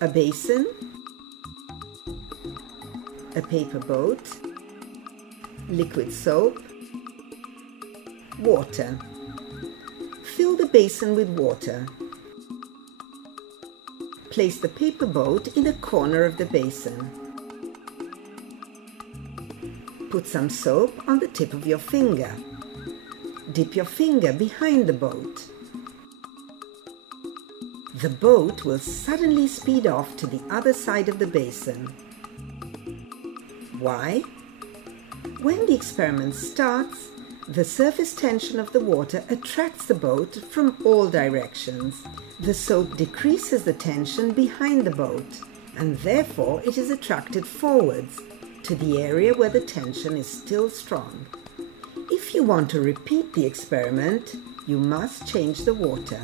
a basin, a paper boat, liquid soap, water. Fill the basin with water. Place the paper boat in a corner of the basin. Put some soap on the tip of your finger. Dip your finger behind the boat. The boat will suddenly speed off to the other side of the basin. Why? When the experiment starts, the surface tension of the water attracts the boat from all directions. The soap decreases the tension behind the boat, and therefore it is attracted forwards to the area where the tension is still strong. If you want to repeat the experiment, you must change the water.